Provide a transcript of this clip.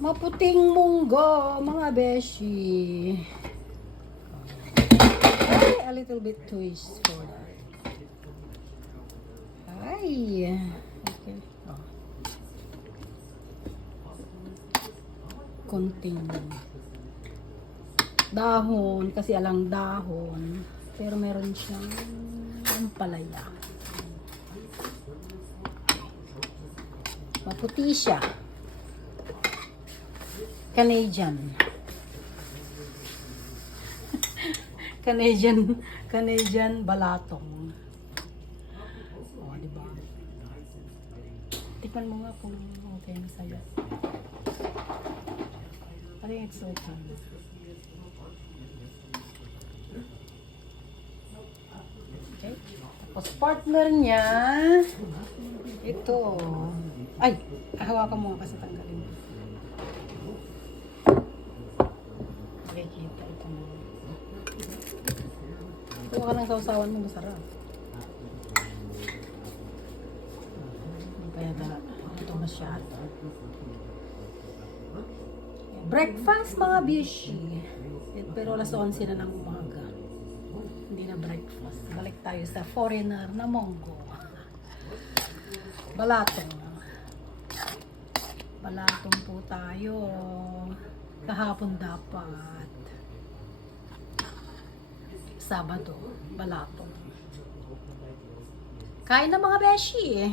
Maputing munggo, mga beshi. Ay, a little bit twist for that. Ay. Okay. Oh. Konting dahon, kasi alang dahon. Pero meron siyang ampalaya. Maputi siya. Canadian. Canadian balatong. Oh, di ba? Tikman mo nga kung okay na sa'yo. I think it's okay. Okay. Tapos partner niya, ito. Ay, hawakan mo nga kasi tanggalin. Kita ito mo. Ito ka lang sausawan mo, masarap. Kaya na, ito masyado. Breakfast mga bishi. Pero alas 11 na ng umaga. Hindi na breakfast. Balik tayo sa foreigner na Monggo. Balatong. Balatong po tayo. Kahapon dapat. Sabado, balatong. Kain na mga beshi.